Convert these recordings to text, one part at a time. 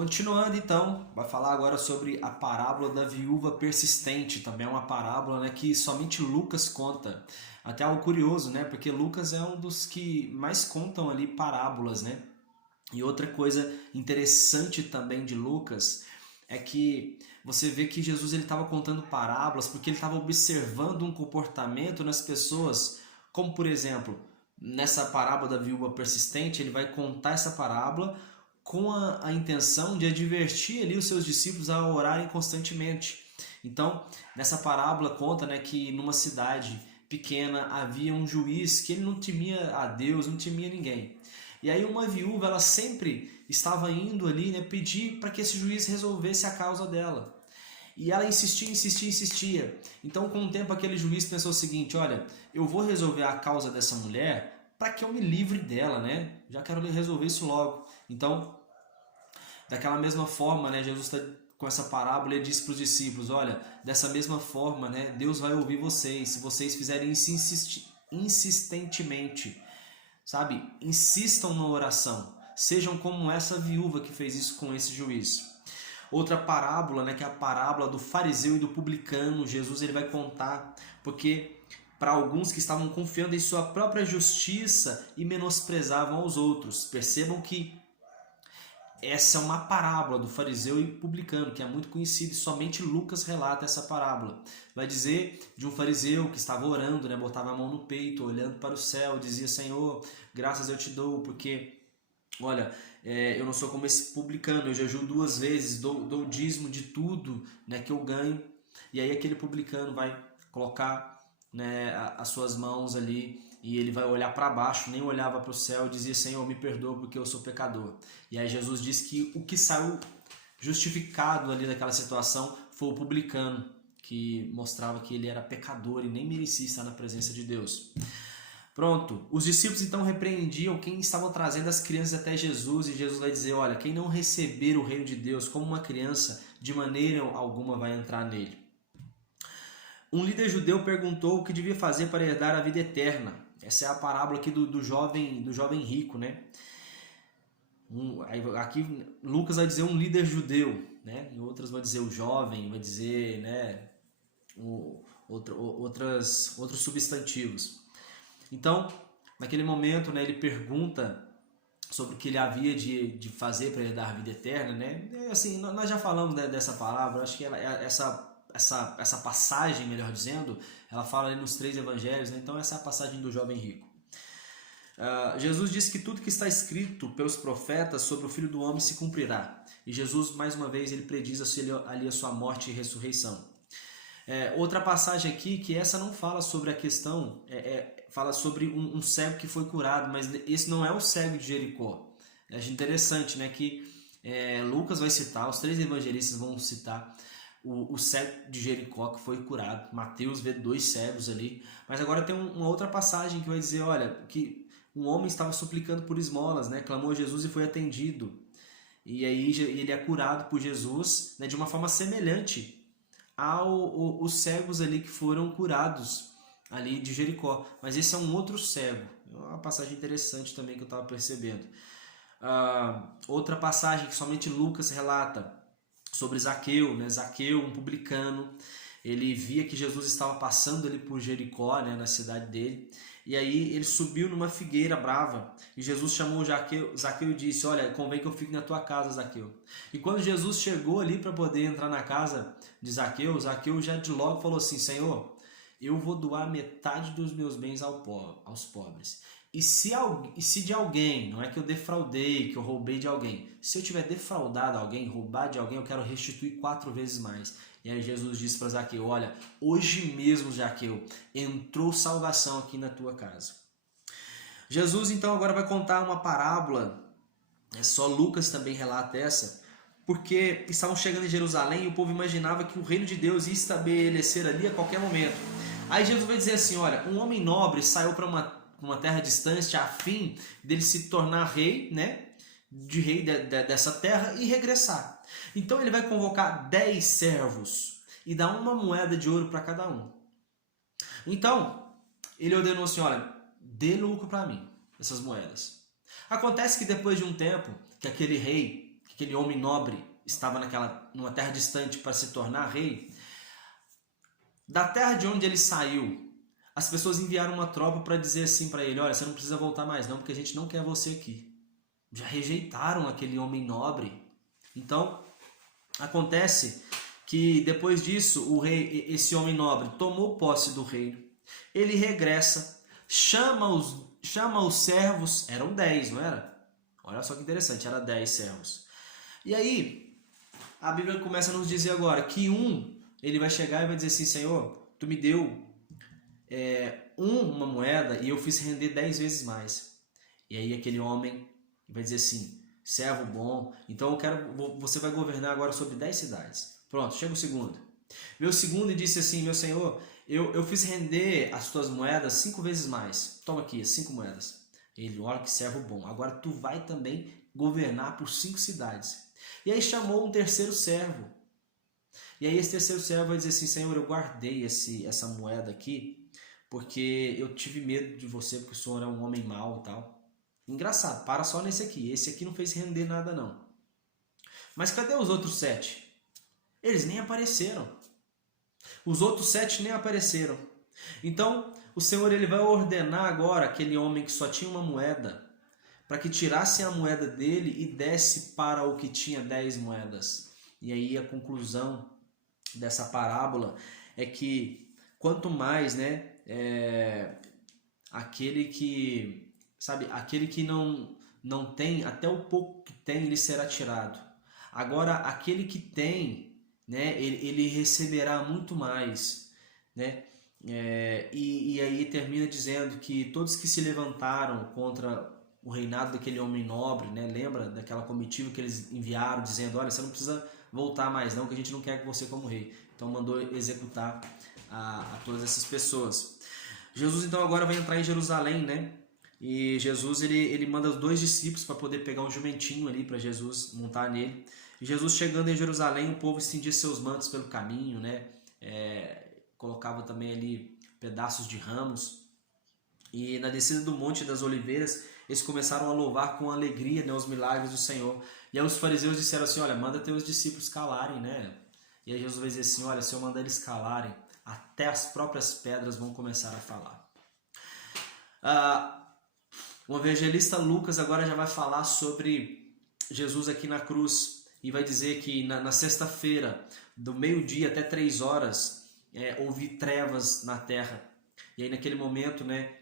Continuando então, vai falar agora sobre a parábola da viúva persistente. Também é uma parábola, né, que somente Lucas conta. Até algo curioso, né, porque Lucas é um dos que mais contam ali parábolas, né? E outra coisa interessante também de Lucas é que você vê que Jesus ele estava contando parábolas porque ele estava observando um comportamento nas pessoas, como por exemplo, nessa parábola da viúva persistente, ele vai contar essa parábola com a intenção de advertir ali os seus discípulos a orarem constantemente. Então, nessa parábola conta, né, que numa cidade pequena havia um juiz que ele não temia a Deus, não temia ninguém. E aí uma viúva, ela sempre estava indo ali, né, pedir para que esse juiz resolvesse a causa dela. E ela insistia, insistia, insistia. Então, com o tempo, aquele juiz pensou o seguinte: olha, eu vou resolver a causa dessa mulher para que eu me livre dela, né? Já quero resolver isso logo. Então, daquela mesma forma, né, Jesus está com essa parábola e diz para os discípulos: olha, dessa mesma forma, né, Deus vai ouvir vocês, se vocês fizerem isso insistentemente. Sabe? Insistam na oração. Sejam como essa viúva que fez isso com esse juiz. Outra parábola, né, que é a parábola do fariseu e do publicano. Jesus ele vai contar, porque para alguns que estavam confiando em sua própria justiça e menosprezavam aos outros. Percebam que essa é uma parábola do fariseu e publicano, que é muito conhecida e somente Lucas relata essa parábola. Vai dizer de um fariseu que estava orando, né, botava a mão no peito, olhando para o céu, dizia: Senhor, graças eu te dou, porque, olha, eu não sou como esse publicano, eu jejuo 2 vezes, dou dízimo de tudo, né, que eu ganho. E aí aquele publicano vai colocar, né, as suas mãos ali, e ele vai olhar para baixo, nem olhava para o céu, e dizia: Senhor, me perdoa porque eu sou pecador. E aí Jesus diz que o que saiu justificado ali daquela situação foi o publicano, que mostrava que ele era pecador e nem merecia estar na presença de Deus. Pronto, os discípulos então repreendiam quem estavam trazendo as crianças até Jesus, e Jesus vai dizer: olha, quem não receber o reino de Deus como uma criança, de maneira alguma vai entrar nele. Um líder judeu perguntou o que devia fazer para herdar a vida eterna. Essa é a parábola aqui do jovem rico, né? Aqui Lucas vai dizer um líder judeu, né? Em outras vai dizer o jovem, vai dizer, né, outros substantivos. Então, naquele momento, né, ele pergunta sobre o que ele havia de fazer para herdar a vida eterna, né? Assim, nós já falamos dessa palavra, acho que essa passagem, melhor dizendo, ela fala ali nos 3 evangelhos, né? Então essa é a passagem do jovem rico. Jesus diz que tudo que está escrito pelos profetas sobre o Filho do Homem se cumprirá. E Jesus, mais uma vez, ele prediz ali a sua morte e ressurreição. Outra passagem aqui, que essa não fala sobre a questão, fala sobre um cego que foi curado, mas esse não é o cego de Jericó. É interessante, né, que Lucas vai citar, os 3 evangelistas vão citar o cego de Jericó que foi curado. Mateus vê 2 cegos ali. Mas agora tem uma outra passagem que vai dizer, olha, que um homem estava suplicando por esmolas, né, clamou a Jesus e foi atendido. E aí ele é curado por Jesus, né, de uma forma semelhante aos cegos ali que foram curados ali de Jericó. Mas esse é um outro cego. É uma passagem interessante também que eu estava percebendo. Outra passagem que somente Lucas relata sobre Zaqueu, né? Zaqueu, um publicano, ele via que Jesus estava passando ali por Jericó, né, na cidade dele, e aí ele subiu numa figueira brava, e Jesus chamou Zaqueu e disse: olha, convém que eu fique na tua casa, Zaqueu. E quando Jesus chegou ali para poder entrar na casa de Zaqueu, Zaqueu já de logo falou assim: Senhor, eu vou doar metade dos meus bens aos pobres. E se de alguém, não é que eu defraudei, que eu roubei de alguém, se eu tiver defraudado alguém, roubado de alguém, eu quero restituir 4 vezes mais. E aí Jesus disse para Zaqueu: olha, hoje mesmo, Zaqueu, entrou salvação aqui na tua casa. Jesus então agora vai contar uma parábola, só Lucas também relata essa, porque estavam chegando em Jerusalém e o povo imaginava que o reino de Deus ia estabelecer ali a qualquer momento. Aí Jesus vai dizer assim: olha, um homem nobre saiu para uma terra distante a fim dele se tornar rei, né, de rei dessa terra e regressar. Então ele vai convocar 10 servos e dar uma moeda de ouro para cada um. Então ele ordenou assim: olha, dê lucro para mim essas moedas. Acontece que depois de um tempo que aquele rei, que aquele homem nobre estava numa terra distante para se tornar rei, da terra de onde ele saiu, as pessoas enviaram uma tropa para dizer assim para ele: olha, você não precisa voltar mais não, porque a gente não quer você aqui. Já rejeitaram aquele homem nobre. Então, acontece que depois disso, o rei, esse homem nobre, tomou posse do reino. Ele regressa, chama os servos, eram 10, não era? Olha só que interessante, era 10 servos. E aí, a Bíblia começa a nos dizer agora que ele vai chegar e vai dizer assim: Senhor, tu me deu uma moeda e eu fiz render 10 vezes mais. E aí aquele homem vai dizer assim: servo bom, então você vai governar agora sobre 10 cidades. Pronto, chega o segundo. Meu segundo e disse assim: meu senhor, eu fiz render as tuas moedas 5 vezes mais. Toma aqui, 5 moedas. Ele: olha que servo bom, agora tu vai também governar por 5 cidades. E aí chamou um terceiro servo. E aí esse terceiro servo vai dizer assim: Senhor, eu guardei essa moeda aqui porque eu tive medo de você, porque o senhor é um homem mau e tal. Engraçado, para só nesse aqui. Esse aqui não fez render nada não. Mas cadê os outros 7? Eles nem apareceram. Os outros 7 nem apareceram. Então o Senhor ele vai ordenar agora aquele homem que só tinha uma moeda para que tirasse a moeda dele e desse para o que tinha 10 moedas. E aí a conclusão dessa parábola é que quanto mais, né, aquele que não tem, até o pouco que tem ele será tirado. Agora aquele que tem, né, ele receberá muito mais, né? E aí termina dizendo que todos que se levantaram contra o reinado daquele homem nobre, né? Lembra daquela comitiva que eles enviaram dizendo: olha, você não precisa voltar mais não, que a gente não quer você como rei. Então mandou executar a todas essas pessoas. Jesus então agora vai entrar em Jerusalém, né? E Jesus ele manda os 2 discípulos para poder pegar um jumentinho ali para Jesus montar nele. E Jesus chegando em Jerusalém, o povo estendia seus mantos pelo caminho, né? Colocava também ali pedaços de ramos. E na descida do Monte das Oliveiras, eles começaram a louvar com alegria, né, os milagres do Senhor. E aí os fariseus disseram assim: olha, manda teus discípulos calarem, né? E aí Jesus vai dizer assim: olha, se eu mandar eles calarem, até as próprias pedras vão começar a falar. O evangelista Lucas agora já vai falar sobre Jesus aqui na cruz e vai dizer que na sexta-feira, do meio-dia até 3 horas, houve trevas na terra. E aí naquele momento, né,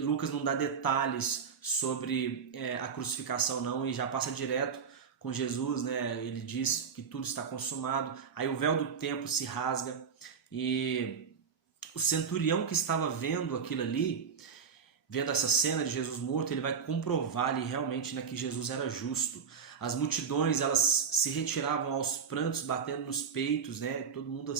Lucas não dá detalhes sobre a crucificação não, e já passa direto com Jesus, né? Ele diz que tudo está consumado. Aí o véu do templo se rasga e o centurião que estava vendo aquilo ali, vendo essa cena de Jesus morto, ele vai comprovar ali realmente, né, que Jesus era justo. As multidões, elas se retiravam aos prantos, batendo nos peitos, né? Todo mundo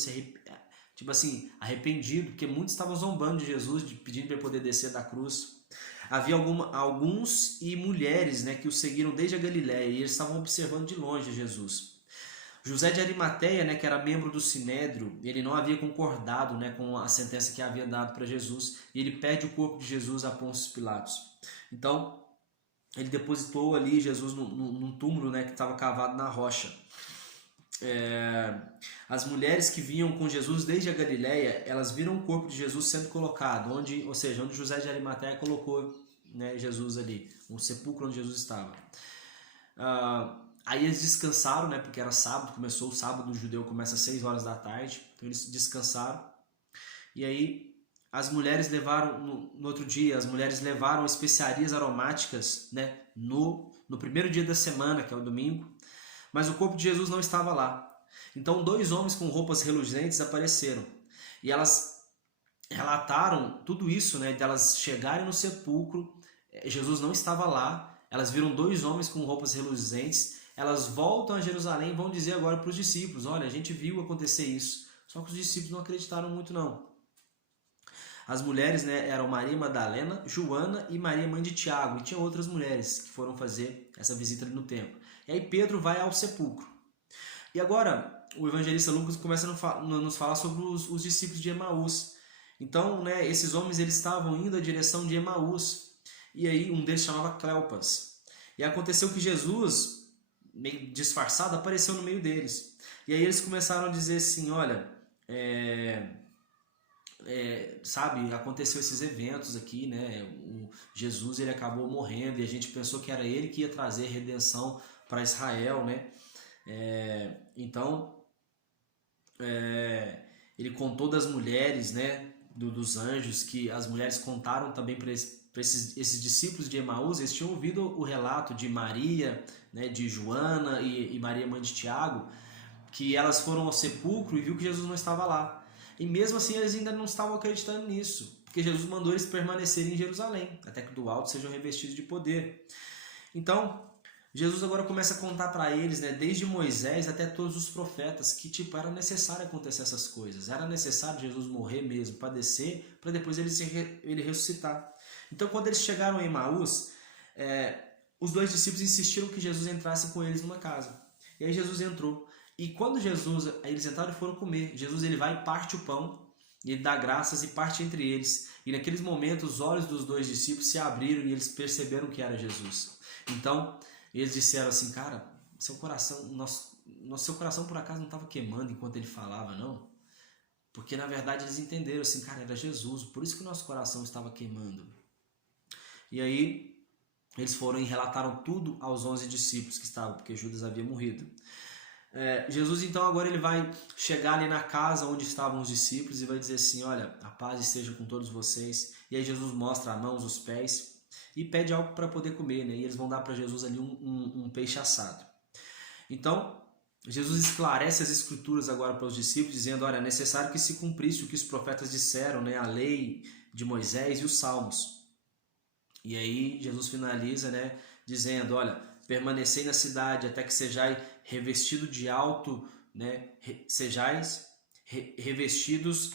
arrependido, porque muitos estavam zombando de Jesus, pedindo para ele poder descer da cruz. Havia alguns e mulheres, né, que o seguiram desde a Galiléia e eles estavam observando de longe Jesus. José de Arimateia, né, que era membro do Sinédrio, ele não havia concordado, né, com a sentença que havia dado para Jesus, e ele pede o corpo de Jesus a Pôncio Pilatos. Então, ele depositou ali Jesus num túmulo, né, que estava cavado na rocha. As mulheres que vinham com Jesus desde a Galiléia, elas viram o corpo de Jesus sendo colocado, onde José de Arimateia colocou, né, Jesus ali, o sepulcro onde Jesus estava. Aí eles descansaram, né, porque era sábado, começou o sábado, o judeu começa às 6 horas da tarde, então eles descansaram. E aí as mulheres levaram, no outro dia, as mulheres levaram especiarias aromáticas, né, no primeiro dia da semana, que é o domingo, mas o corpo de Jesus não estava lá. Então 2 homens com roupas reluzentes apareceram. E elas relataram tudo isso, né, de elas chegarem no sepulcro, Jesus não estava lá, elas viram 2 homens com roupas reluzentes, elas voltam a Jerusalém e vão dizer agora para os discípulos: olha, a gente viu acontecer isso. Só que os discípulos não acreditaram muito não. As mulheres, né, eram Maria Madalena, Joana e Maria, mãe de Tiago. E tinha outras mulheres que foram fazer essa visita ali no templo. E aí Pedro vai ao sepulcro. E agora o evangelista Lucas começa a nos falar sobre os discípulos de Emaús. Então, né, esses homens eles estavam indo à direção de Emaús. E aí um deles chamava Cleopas. E aconteceu que Jesus, meio disfarçado, apareceu no meio deles. E aí eles começaram a dizer assim, olha, sabe, aconteceu esses eventos aqui, né? O Jesus, ele acabou morrendo e a gente pensou que era ele que ia trazer redenção para Israel, né? Então, ele contou das mulheres, né? Dos anjos, que as mulheres contaram também para esses discípulos de Emaús. Eles tinham ouvido o relato de Maria, né? De Joana e Maria, mãe de Tiago, que elas foram ao sepulcro e viu que Jesus não estava lá. E mesmo assim eles ainda não estavam acreditando nisso, porque Jesus mandou eles permanecerem em Jerusalém, até que do alto sejam revestidos de poder. Então, Jesus agora começa a contar para eles, né, desde Moisés até todos os profetas, que tipo, era necessário acontecer essas coisas. Era necessário Jesus morrer mesmo, padecer, para depois ele ressuscitar. Então, quando eles chegaram em Emaús, os dois discípulos insistiram que Jesus entrasse com eles numa casa. E aí Jesus entrou. E quando eles entraram e foram comer, Jesus ele vai e parte o pão, ele dá graças e parte entre eles. E naqueles momentos os olhos dos dois discípulos se abriram e eles perceberam que era Jesus. Então eles disseram assim, cara, seu coração por acaso não estava queimando enquanto ele falava, não? Porque na verdade eles entenderam assim, cara, era Jesus, por isso que o nosso coração estava queimando. E aí eles foram e relataram tudo aos 11 discípulos que estavam, porque Judas havia morrido. Jesus então agora ele vai chegar ali na casa onde estavam os discípulos e vai dizer assim, olha, a paz esteja com todos vocês. E aí Jesus mostra as mãos, os pés e pede algo para poder comer, né? E eles vão dar para Jesus ali um peixe assado. Então Jesus esclarece as escrituras agora para os discípulos, dizendo, olha, é necessário que se cumprisse o que os profetas disseram, né? A lei de Moisés e os salmos. E aí Jesus finaliza, né, dizendo, olha, permanecei na cidade até que sejais revestido de alto, né, sejais revestidos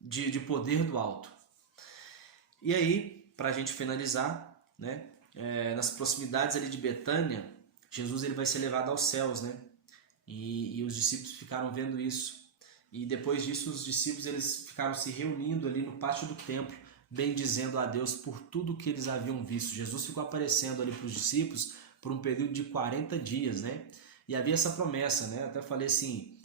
de poder do alto. E aí, para a gente finalizar, né, nas proximidades ali de Betânia, Jesus ele vai ser levado aos céus, né? E os discípulos ficaram vendo isso. E depois disso, os discípulos eles ficaram se reunindo ali no pátio do templo, bendizendo a Deus por tudo que eles haviam visto. Jesus ficou aparecendo ali para os discípulos por um período de 40 dias, né? E havia essa promessa, né? Até falei assim,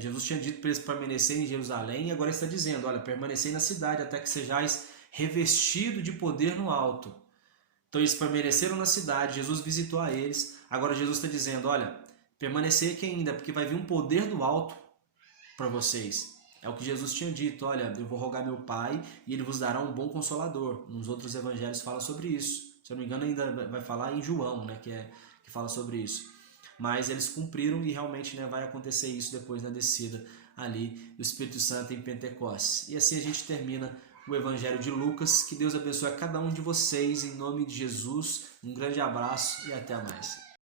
Jesus tinha dito para eles permanecerem em Jerusalém e agora está dizendo, olha, permanecei na cidade até que sejais revestido de poder no alto. Então eles permaneceram na cidade, Jesus visitou a eles, agora Jesus está dizendo, olha, permanecei aqui ainda, porque vai vir um poder do alto para vocês. É o que Jesus tinha dito, olha, eu vou rogar meu Pai e Ele vos dará um bom consolador. Nos outros evangelhos fala sobre isso. Se eu não me engano ainda vai falar em João, né, que fala sobre isso. Mas eles cumpriram e realmente, né, vai acontecer isso depois na descida ali do Espírito Santo em Pentecostes. E assim a gente termina o Evangelho de Lucas. Que Deus abençoe a cada um de vocês em nome de Jesus. Um grande abraço e até mais.